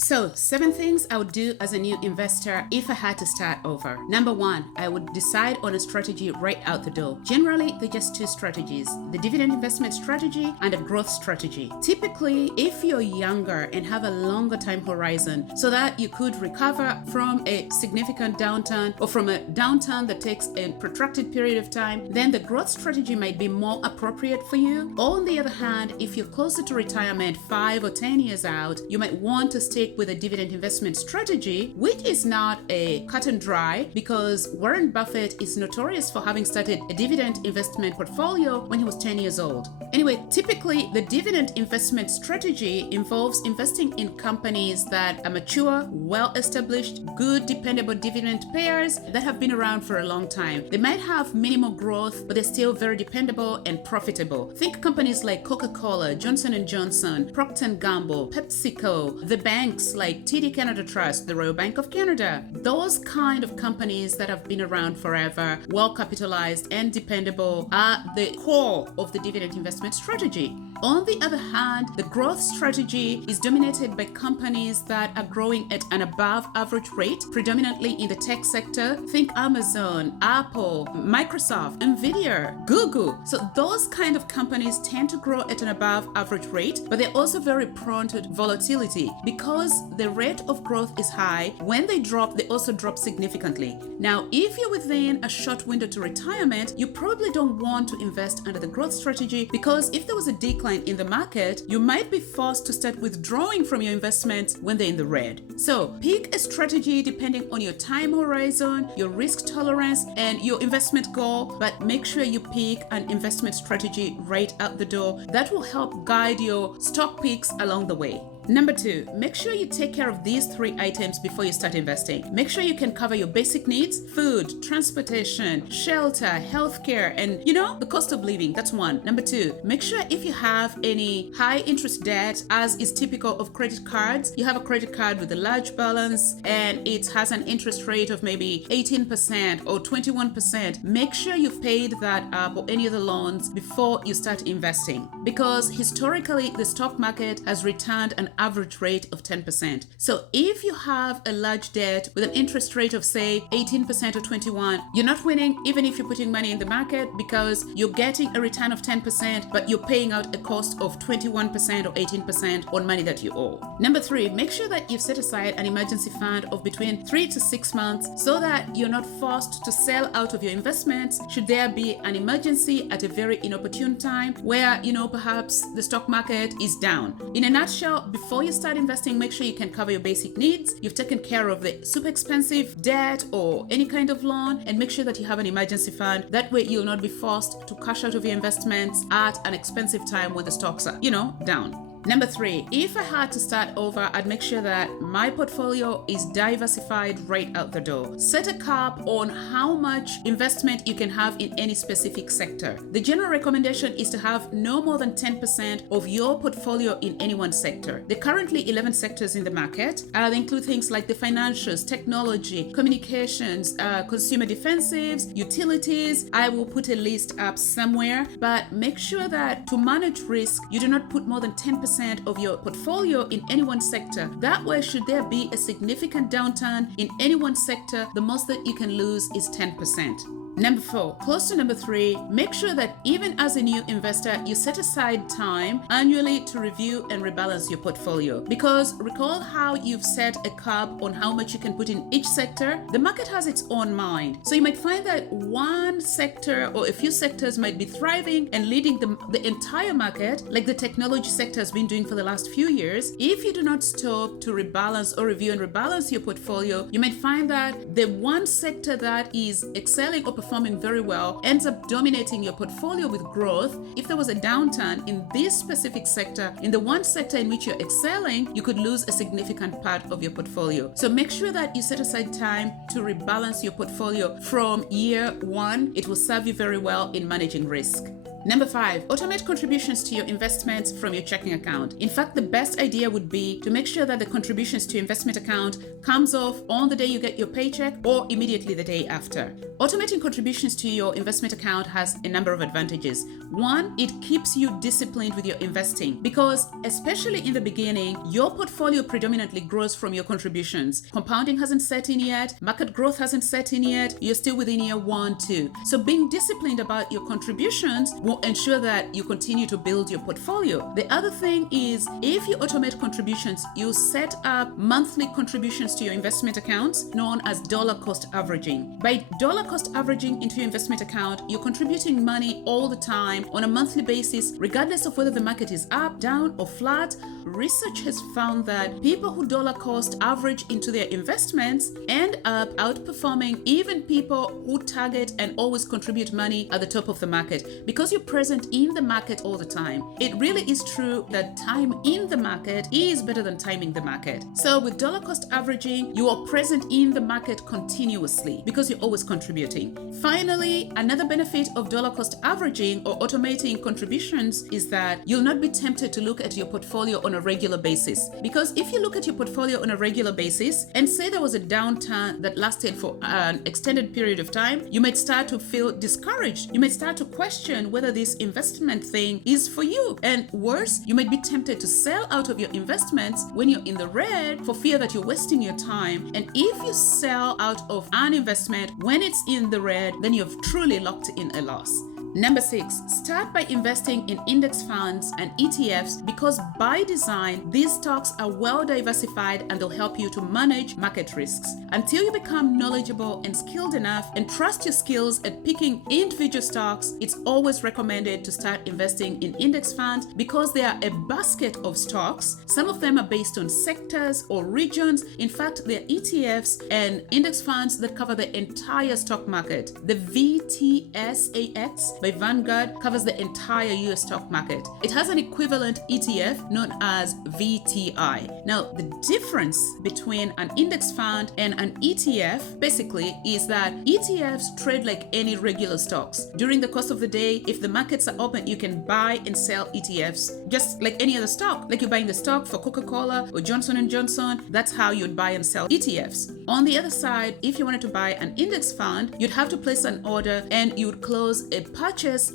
So, 7 things I would do as a new investor if I had to start over. Number 1, I would decide on a strategy right out the door. Generally, they're just 2 strategies, the dividend investment strategy and a growth strategy. Typically, if you're younger and have a longer time horizon so that you could recover from a significant downturn or from a downturn that takes a protracted period of time, then the growth strategy might be more appropriate for you. On the other hand, if you're closer to retirement 5 or 10 years out, you might want to stick with a dividend investment strategy, which is not a cut and dry because Warren Buffett is notorious for having started a dividend investment portfolio when he was 10 years old. Anyway, typically the dividend investment strategy involves investing in companies that are mature, well-established, good, dependable dividend payers that have been around for a long time. They might have minimal growth, but they're still very dependable and profitable. Think companies like Coca-Cola, Johnson & Johnson, Procter & Gamble, PepsiCo, the banks like TD Canada Trust, the Royal Bank of Canada. Those kind of companies that have been around forever, well capitalized and dependable are the core of the dividend investment strategy. On the other hand, the growth strategy is dominated by companies that are growing at an above average rate, predominantly in the tech sector. Think Amazon, Apple, Microsoft, Nvidia, Google. So those kind of companies tend to grow at an above average rate, but they're also very prone to volatility because the rate of growth is high. When they drop, they also drop significantly. Now, if you're within a short window to retirement, you probably don't want to invest under the growth strategy because if there was a decline in the market, you might be forced to start withdrawing from your investments when they're in the red. So pick a strategy depending on your time horizon, your risk tolerance, and your investment goal, but make sure you pick an investment strategy right out the door that will help guide your stock picks along the way. Number 2, make sure you take care of these 3 items before you start investing. Make sure you can cover your basic needs, food, transportation, shelter, healthcare, and the cost of living. That's 1. Number 2, make sure if you have any high interest debt, as is typical of credit cards, you have a credit card with a large balance and it has an interest rate of maybe 18% or 21%. Make sure you've paid that up or any other loans before you start investing, because historically the stock market has returned an average rate of 10%. So if you have a large debt with an interest rate of say 18% or 21%, you're not winning even if you're putting money in the market because you're getting a return of 10%, but you're paying out a cost of 21% or 18% on money that you owe. Number 3, make sure that you've set aside an emergency fund of between 3 to 6 months so that you're not forced to sell out of your investments should there be an emergency at a very inopportune time where, perhaps the stock market is down. In a nutshell, before you start investing, make sure you can cover your basic needs. You've taken care of the super expensive debt or any kind of loan, and make sure that you have an emergency fund. That way you'll not be forced to cash out of your investments at an expensive time when the stocks are, down. Number 3, if I had to start over, I'd make sure that my portfolio is diversified right out the door. Set a cap on how much investment you can have in any specific sector. The general recommendation is to have no more than 10% of your portfolio in any one sector. There are currently 11 sectors in the market. They include things like the financials, technology, communications, consumer defensives, utilities. I will put a list up somewhere, but make sure that to manage risk, you do not put more than 10% of your portfolio in any one sector. That way, should there be a significant downturn in any one sector, the most that you can lose is 10%. Number 4, close to number 3, make sure that even as a new investor, you set aside time annually to review and rebalance your portfolio. Because recall how you've set a cap on how much you can put in each sector. The market has its own mind. So you might find that one sector or a few sectors might be thriving and leading the entire market, like the technology sector has been doing for the last few years. If you do not stop to rebalance or review and rebalance your portfolio, you might find that the one sector that is excelling or performing very well ends up dominating your portfolio with growth. If there was a downturn in this specific sector, in the one sector in which you're excelling, you could lose a significant part of your portfolio. So make sure that you set aside time to rebalance your portfolio from year 1. It will serve you very well in managing risk. Number 5, automate contributions to your investments from your checking account. In fact, the best idea would be to make sure that the contributions to your investment account comes off on the day you get your paycheck or immediately the day after. Automating contributions to your investment account has a number of advantages. One, it keeps you disciplined with your investing because, especially in the beginning, your portfolio predominantly grows from your contributions. Compounding hasn't set in yet, market growth hasn't set in yet, you're still within year 1, 2. So being disciplined about your contributions will ensure that you continue to build your portfolio. The other thing is, if you automate contributions, you set up monthly contributions to your investment accounts known as dollar cost averaging. By dollar cost averaging into your investment account, you're contributing money all the time on a monthly basis, regardless of whether the market is up, down, or flat. Research has found that people who dollar cost average into their investments end up outperforming even people who target and always contribute money at the top of the market because you're present in the market all the time. It really is true that time in the market is better than timing the market. So with dollar cost averaging, you are present in the market continuously because you're always contributing. Finally, another benefit of dollar cost averaging or automating contributions is that you'll not be tempted to look at your portfolio on a regular basis. Because if you look at your portfolio on a regular basis and say there was a downturn that lasted for an extended period of time, you might start to feel discouraged. You might start to question whether this investment thing is for you. And worse, you might be tempted to sell out of your investments when you're in the red for fear that you're wasting your time. And if you sell out of an investment when it's in the red, then you've truly locked in a loss. Number 6, start by investing in index funds and ETFs because by design, these stocks are well diversified and they'll help you to manage market risks. Until you become knowledgeable and skilled enough and trust your skills at picking individual stocks, it's always recommended to start investing in index funds because they are a basket of stocks. Some of them are based on sectors or regions. In fact, they're ETFs and index funds that cover the entire stock market. The VTSAX by Vanguard covers the entire US stock market. It has an equivalent ETF known as VTI. Now, the difference between an index fund and an ETF basically is that ETFs trade like any regular stocks. During the course of the day, if the markets are open, you can buy and sell ETFs just like any other stock. Like you're buying the stock for Coca-Cola or Johnson & Johnson, that's how you'd buy and sell ETFs. On the other side, if you wanted to buy an index fund, you'd have to place an order and you'd close a purchase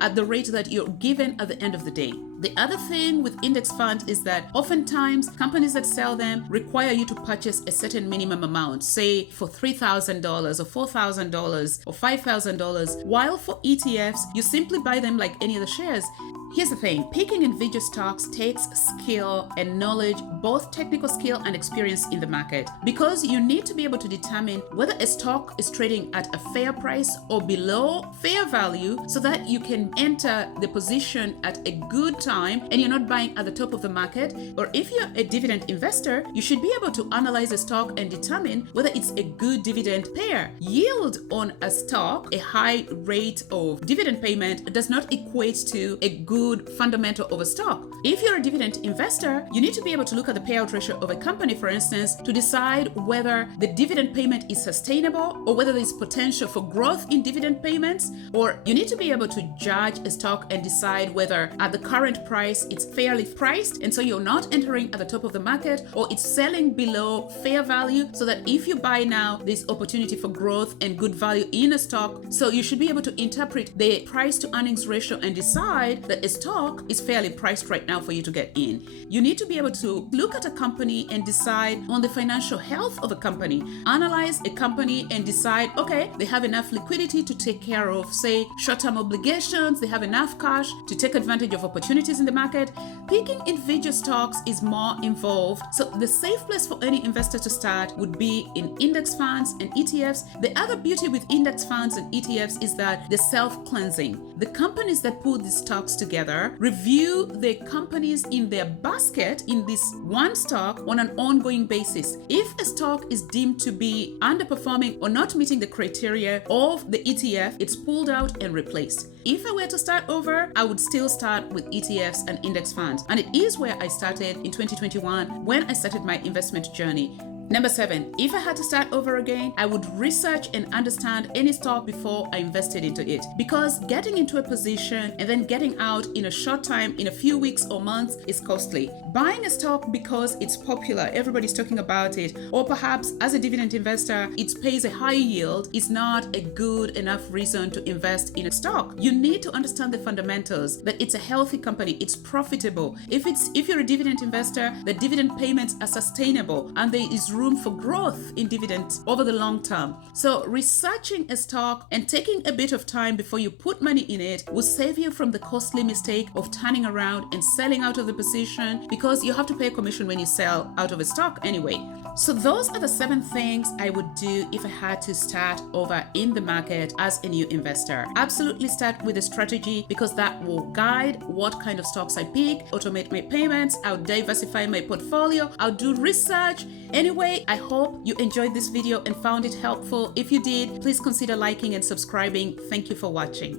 at the rate that you're given at the end of the day. The other thing with index funds is that oftentimes companies that sell them require you to purchase a certain minimum amount, say for $3,000 or $4,000 or $5,000, while for ETFs, you simply buy them like any other shares. Here's the thing, picking individual stocks takes skill and knowledge, both technical skill and experience in the market, because you need to be able to determine whether a stock is trading at a fair price or below fair value so that you can enter the position at a good time and you're not buying at the top of the market. Or if you're a dividend investor, you should be able to analyze a stock and determine whether it's a good dividend payer. Yield on a stock, a high rate of dividend payment, does not equate to a good fundamental of a stock. If you're a dividend investor, you need to be able to look at the payout ratio of a company, for instance, to decide whether the dividend payment is sustainable or whether there's potential for growth in dividend payments. Or you need to be able to judge a stock and decide whether at the current price it's fairly priced and so you're not entering at the top of the market, or it's selling below fair value so that if you buy now, there's opportunity for growth and good value in a stock. So you should be able to interpret the price to earnings ratio and decide that a stock is fairly priced right now for you to get in. You need to be able to look at a company and decide on the financial health of a company. Analyze a company and decide, okay, they have enough liquidity to take care of, say, short-term obligations, they have enough cash to take advantage of opportunities in the market. Picking individual stocks is more involved. So the safe place for any investor to start would be in index funds and ETFs. The other beauty with index funds and ETFs is that they're self-cleansing. The companies that put these stocks together review the companies in their basket in this one stock on an ongoing basis. If a stock is deemed to be underperforming or not meeting the criteria of the ETF, it's pulled out and replaced. If I were to start over, I would still start with ETFs and index funds. And it is where I started in 2021 when I started my investment journey. Number 7, if I had to start over again, I would research and understand any stock before I invested into it. Because getting into a position and then getting out in a short time, in a few weeks or months, is costly. Buying a stock because it's popular, everybody's talking about it, or perhaps as a dividend investor, it pays a high yield, is not a good enough reason to invest in a stock. You need to understand the fundamentals, that it's a healthy company, it's profitable. If you're a dividend investor, the dividend payments are sustainable and there is room for growth in dividends over the long term. So researching a stock and taking a bit of time before you put money in it will save you from the costly mistake of turning around and selling out of the position, because you have to pay a commission when you sell out of a stock anyway. So those are the 7 things I would do if I had to start over in the market as a new investor. Absolutely start with a strategy, because that will guide what kind of stocks I pick, automate my payments, I'll diversify my portfolio, I'll do research. Anyway, I hope you enjoyed this video and found it helpful. If you did, please consider liking and subscribing. Thank you for watching.